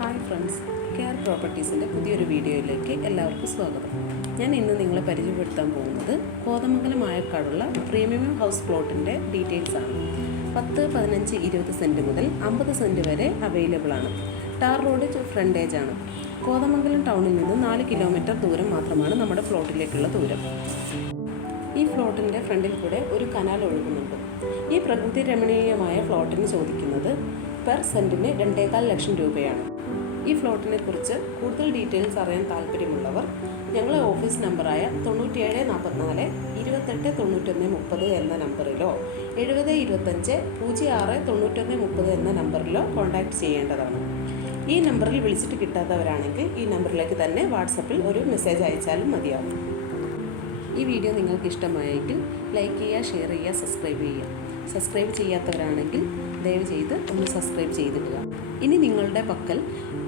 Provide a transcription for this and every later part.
Hi friends care പ്രോപ്പർട്ടീസിന്റെ പുതിയൊരു വീഡിയോയിലേക്ക് എല്ലാവർക്കും സ്വാഗതം. ഞാൻ ഇന്ന് നിങ്ങളെ പരിചയപ്പെടുത്താൻ പോകുന്നത് കോതമംഗലം ആയക്കാടുള്ള പ്രീമിയം ഹൗസ് പ്ലോട്ടിന്റെ ഡീറ്റെയിൽസ് ആണ്. പത്ത് പതിനഞ്ച് ഇരുപത് സെന്റ് മുതൽ അമ്പത് സെന്റ് വരെ അവൈലബിൾ ആണ്. ടാർ റോഡ് ഫ്രണ്ടേജ് ആണ്. കോതമംഗലം ടൗണിൽ നിന്ന് നാല് കിലോമീറ്റർ ദൂരം മാത്രമാണ് നമ്മുടെ പ്ലോട്ടിലേക്കുള്ള ദൂരം. ഈ ഫ്ലോട്ടിന്റെ ഫ്രണ്ടിൽ കൂടെ ഒരു കനാൽ ഒഴുകുന്നുണ്ട്. ഈ പ്രകൃതി രമണീയമായ ഫ്ലോട്ടിന് ചോദിക്കുന്നത് പെർ സെന്റിന് രണ്ടേകാൽ ലക്ഷം രൂപയാണ്. ഈ ഫ്ലോട്ടിനെ കുറിച്ച് കൂടുതൽ ഡീറ്റെയിൽസ് അറിയാൻ താല്പര്യമുള്ളവർ ഞങ്ങളെ ഓഫീസ് നമ്പറായ തൊണ്ണൂറ്റിയേഴ് നാൽപ്പത്തിനാല് ഇരുപത്തെട്ട് തൊണ്ണൂറ്റൊന്ന് മുപ്പത് എന്ന നമ്പറിലോ എഴുപത് ഇരുപത്തഞ്ച് പൂജ്യം ആറ് തൊണ്ണൂറ്റൊന്ന് മുപ്പത് എന്ന നമ്പറിലോ കോൺടാക്റ്റ് ചെയ്യേണ്ടതാണ്. ഈ നമ്പറിൽ വിളിച്ചിട്ട് കിട്ടാത്തവരാണെങ്കിൽ ഈ നമ്പറിലേക്ക് തന്നെ വാട്സപ്പിൽ ഒരു മെസ്സേജ് അയച്ചാലും മതിയാവും. ഈ വീഡിയോ നിങ്ങൾക്ക് ഇഷ്ടമായെങ്കിൽ ലൈക്ക് ചെയ്യുക ഷെയർ ചെയ്യുക സബ്സ്ക്രൈബ് ചെയ്യുക. സബ്സ്ക്രൈബ് ചെയ്യാത്തവരാണെങ്കിൽ ദയവ് ചെയ്ത് ഒന്ന് സബ്സ്ക്രൈബ് ചെയ്തിടുക. ഇനി നിങ്ങളുടെ പക്കൽ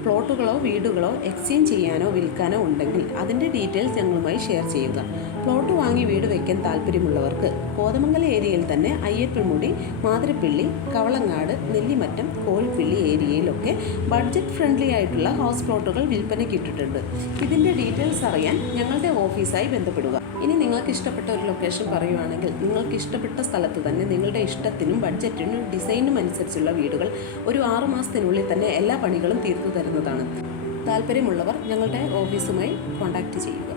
പ്ലോട്ടുകളോ വീടുകളോ എക്സ്ചേഞ്ച് ചെയ്യാനോ വിൽക്കാനോ ഉണ്ടെങ്കിൽ അതിന്റെ ഡീറ്റെയിൽസ് ഞങ്ങളുമായി ഷെയർ ചെയ്യുക. പ്ലോട്ട് വാങ്ങി വീട് വയ്ക്കാൻ താല്പര്യമുള്ളവർക്ക് കോതമംഗലം ഏരിയയിൽ തന്നെ അയ്യപ്പൻമുടി മാതിരപ്പിള്ളി കവളങ്ങാട് നെല്ലിമറ്റം കോഴിപ്പിള്ളി ഏരിയയിലൊക്കെ ബഡ്ജറ്റ് ഫ്രണ്ട്ലി ആയിട്ടുള്ള ഹൗസ് പ്ലോട്ടുകൾ വിൽപ്പനയ്ക്ക് ഇട്ടിട്ടുണ്ട്. ഇതിന്റെ ഡീറ്റെയിൽസ് അറിയാൻ ഞങ്ങളുടെ ഓഫീസായി ബന്ധപ്പെടുക. ഇനി നിങ്ങൾക്ക് ഇഷ്ടപ്പെട്ട ഒരു ലൊക്കേഷൻ പറയുവാണെങ്കിൽ നിങ്ങൾക്ക് ഇഷ്ടപ്പെട്ട സ്ഥലത്ത് തന്നെ നിങ്ങളുടെ ഇഷ്ടത്തിനും ബഡ്ജറ്റിനും ഡിസൈനും അനുസരിച്ചുള്ള വീടുകൾ ഒരു ആറു മാസത്തിനുള്ളിൽ തന്നെ എല്ലാ പണികളും തീർത്തു തരുന്നതാണ് താല്പര്യമുള്ളവർ ഞങ്ങളുടെ ഓഫീസുമായി കോൺടാക്റ്റ് ചെയ്യുക.